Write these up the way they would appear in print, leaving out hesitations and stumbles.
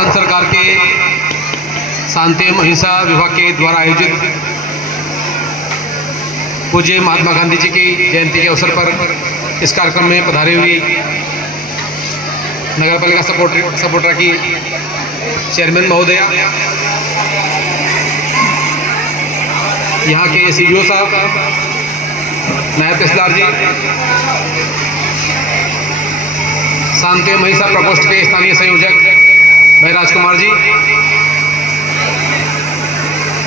राजस्थान सरकार के शांति एवं अहिंसा विभाग के द्वारा आयोजित पूज्य महात्मा गांधी जी की जयंती के अवसर पर इस कार्यक्रम में पधारे हुए नगर पालिका सपोर्टरा की चेयरमैन महोदया, यहाँ के सीईओ साहब, नायब तहसीलदार जी, शांति एवं अहिंसा प्रकोष्ठ के स्थानीय संयोजक भाई राजकुमार जी,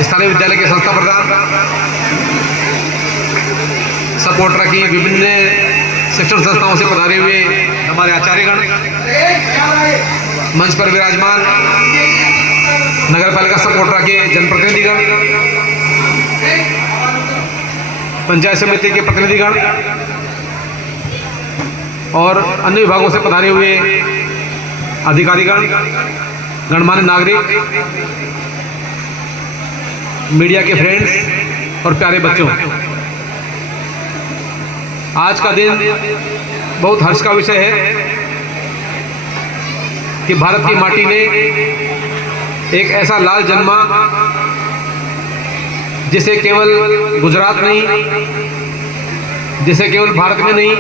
स्थानीय विद्यालय के संस्था प्रधान, सपोर्टरा की विभिन्न शिक्षण संस्थाओं से पधारे हुए हमारे आचार्यगण, मंच पर विराजमान नगर पालिका सपोर्टरा के जनप्रतिनिधिगण, पंचायत समिति के प्रतिनिधिगण और अन्य विभागों से पधारे हुए अधिकारीगण, गणमान्य नागरिक, मीडिया के फ्रेंड्स और प्यारे बच्चों, आज का दिन बहुत हर्ष का विषय है कि भारत की माटी में एक ऐसा लाल जन्मा जिसे केवल गुजरात नहीं, जिसे केवल भारत में नहीं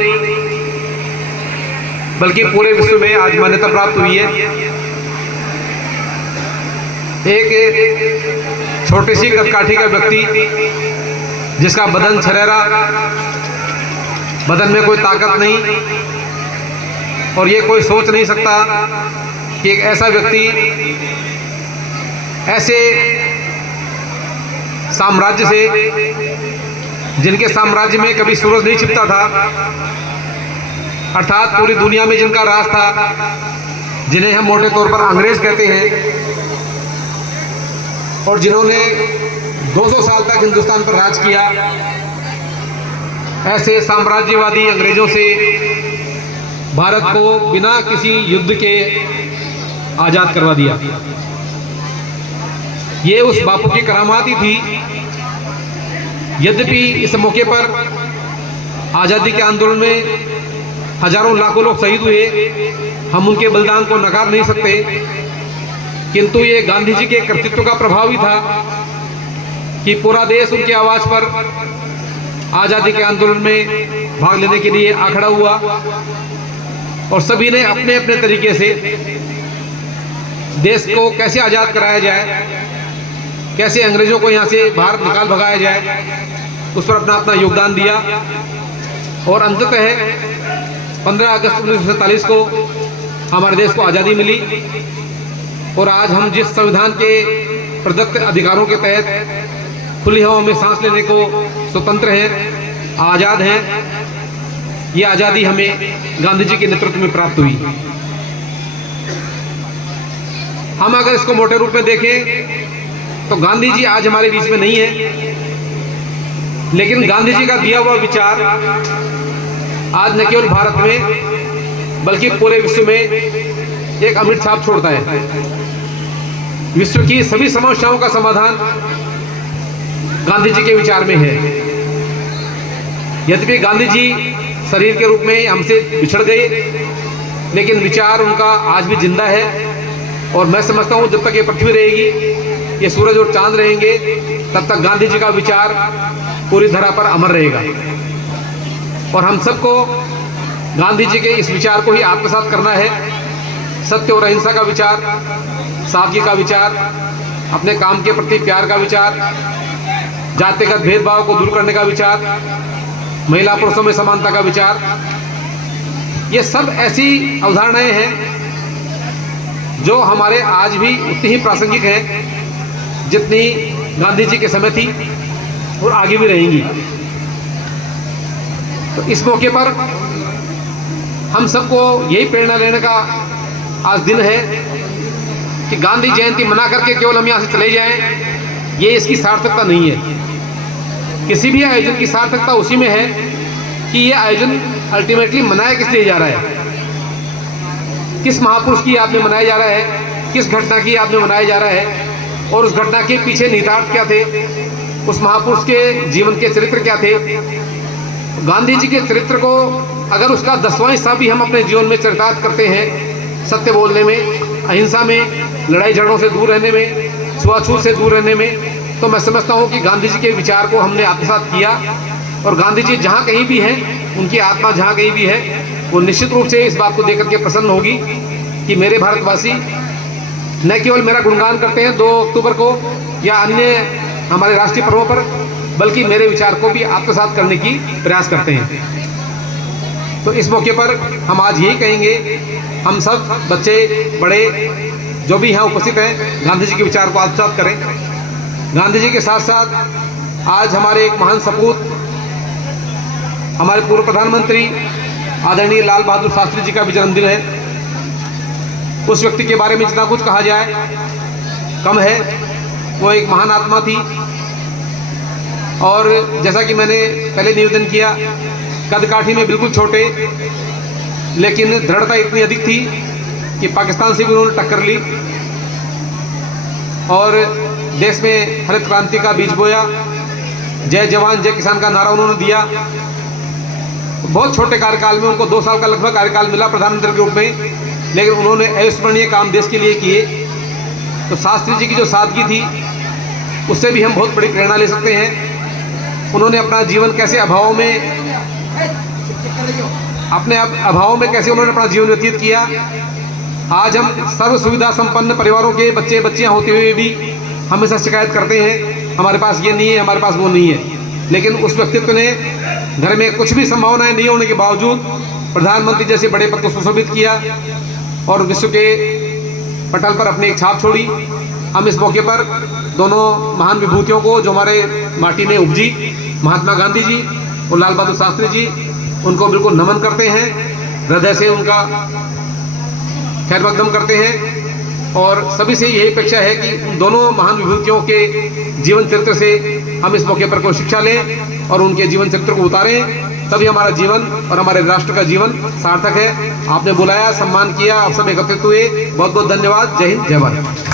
बल्कि पूरे विश्व में आज मान्यता प्राप्त हुई है। एक छोटी सी कदकाठी का व्यक्ति जिसका बदन छरेरा, बदन में कोई ताकत नहीं और ये कोई सोच नहीं सकता कि एक ऐसा व्यक्ति ऐसे साम्राज्य से, जिनके साम्राज्य में कभी सूरज नहीं छिपता था, अर्थात पूरी दुनिया में जिनका राज था, जिन्हें हम मोटे तौर पर अंग्रेज कहते हैं और जिन्होंने 200 साल तक हिंदुस्तान पर राज किया, ऐसे साम्राज्यवादी अंग्रेजों से भारत को बिना किसी युद्ध के आजाद करवा दिया। ये उस बापू की करामात ही थी। यद्यपि इस मौके पर आज़ादी के आंदोलन में हजारों लाखों लोग शहीद हुए, हम उनके बलिदान को नकार नहीं सकते, किंतु ये गांधी जी के कर्तृत्व का प्रभाव ही था कि पूरा देश उनकी आवाज पर आज़ादी के आंदोलन में भाग लेने के लिए आ खड़ा हुआ और सभी ने अपने अपने तरीके से देश को कैसे आज़ाद कराया जाए, कैसे अंग्रेजों को यहाँ से बाहर निकाल भगाया जाए, उस पर अपना अपना योगदान दिया और अंततः 15 अगस्त 1947 को हमारे देश को आज़ादी मिली और आज हम जिस संविधान के प्रदत्त अधिकारों के तहत खुली हवा में सांस लेने को स्वतंत्र हैं, आज़ाद हैं, ये आज़ादी हमें गांधी जी के नेतृत्व में प्राप्त हुई। हम अगर इसको मोटे रूप में देखें तो गांधी जी आज हमारे बीच में नहीं है, लेकिन गांधी जी का दिया हुआ विचार आज न केवल भारत में बल्कि पूरे विश्व में एक अमिट छाप छोड़ता है। विश्व की सभी समस्याओं का समाधान गांधी जी के विचार में है। यद्यपि गांधी जी शरीर के रूप में हमसे बिछड़ गए, लेकिन विचार उनका आज भी जिंदा है और मैं समझता हूँ जब तक ये पृथ्वी रहेगी, ये सूरज और चांद रहेंगे, तब तक गांधी जी का विचार पूरी धरा पर अमर रहेगा। और हम सबको गांधी जी के इस विचार को ही आत्मसात करना है। सत्य और अहिंसा का विचार, सादगी का विचार, अपने काम के प्रति प्यार का विचार, जातिगत भेदभाव को दूर करने का विचार, महिला पुरुषों में समानता का विचार, ये सब ऐसी अवधारणाएं हैं जो हमारे आज भी उतनी ही प्रासंगिक हैं जितनी गांधी जी के समय थी और आगे भी रहेंगी। तो इस मौके पर हम सबको यही प्रेरणा लेने का आज दिन है कि गांधी जयंती मना करके केवल हम यहाँ से चले जाएं, ये इसकी सार्थकता नहीं है। किसी भी आयोजन की सार्थकता उसी में है कि ये आयोजन अल्टीमेटली मनाया किस लिए जा रहा है, किस महापुरुष की याद में मनाया जा रहा है, किस घटना की याद में मनाया जा रहा है और उस घटना के पीछे निहितार्थ क्या थे, उस महापुरुष के जीवन के चरित्र क्या थे। गांधी जी के चरित्र को अगर उसका 10वां हिस्सा भी हम अपने जीवन में चरितार्थ करते हैं, सत्य बोलने में, अहिंसा में, लड़ाई झगड़ों से दूर रहने में, छुआछूत से दूर रहने में। तो मैं समझता हूँ कि गांधी जी के विचार को हमने आत्मसात किया और गांधी जी जहाँ कहीं भी हैं, उनकी आत्मा जहाँ कहीं भी है, वो निश्चित रूप से इस बात को देख करके प्रसन्न होगी कि मेरे भारतवासी न केवल मेरा गुणगान करते हैं 2 अक्टूबर को या अन्य हमारे राष्ट्रीय पर्वों पर, बल्कि मेरे विचार को भी आत्मसात करने की प्रयास करते हैं। तो इस मौके पर हम आज यही कहेंगे, हम सब बच्चे बड़े जो भी यहाँ उपस्थित हैं, गांधी जी के विचार को आत्मसात करें। गांधी जी के साथ साथ आज हमारे एक महान सपूत, हमारे पूर्व प्रधानमंत्री आदरणीय लाल बहादुर शास्त्री जी का भी जन्मदिन है। उस व्यक्ति के बारे में जितना कुछ कहा जाए कम है। वो एक महान आत्मा थी और जैसा कि मैंने पहले निवेदन किया, कद काठी में बिल्कुल छोटे, लेकिन दृढ़ता इतनी अधिक थी कि पाकिस्तान से भी उन्होंने टक्कर ली और देश में हरित क्रांति का बीज बोया। जय जवान जय किसान का नारा उन्होंने दिया। बहुत छोटे कार्यकाल में, उनको 2 साल का लगभग कार्यकाल मिला प्रधानमंत्री के रूप में, लेकिन उन्होंने अविस्मरणीय काम देश के लिए किए। तो शास्त्री जी की जो सादगी थी, उससे भी हम बहुत बड़ी प्रेरणा ले सकते हैं। उन्होंने अपना जीवन कैसे अभाव में कैसे उन्होंने अपना जीवन व्यतीत किया। आज हम सर्व सुविधा संपन्न परिवारों के बच्चे बच्चियां होते हुए भी हमेशा शिकायत करते हैं, हमारे पास ये नहीं है, हमारे पास वो नहीं है। लेकिन उस व्यक्तित्व ने घर में कुछ भी संभावनाएं नहीं होने के बावजूद प्रधानमंत्री जैसे बड़े पद को सुशोभित किया और विश्व के पटल पर अपनी एक छाप छोड़ी। हम इस मौके पर दोनों महान विभूतियों को जो हमारे माटी में उपजी, महात्मा गांधी जी और लाल बहादुर शास्त्री जी, उनको बिल्कुल नमन करते हैं, हृदय से उनका खैर मकदम करते हैं। और सभी से यही अपेक्षा है कि उन दोनों महान विभूतियों के जीवन चरित्र से हम इस मौके पर कोई शिक्षा लें और उनके जीवन चरित्र को उतारें, तभी हमारा जीवन और हमारे राष्ट्र का जीवन सार्थक है। आपने बुलाया, सम्मान किया, आप सब एकत्रित हुए, बहुत बहुत धन्यवाद। जय हिंद, जय भारत।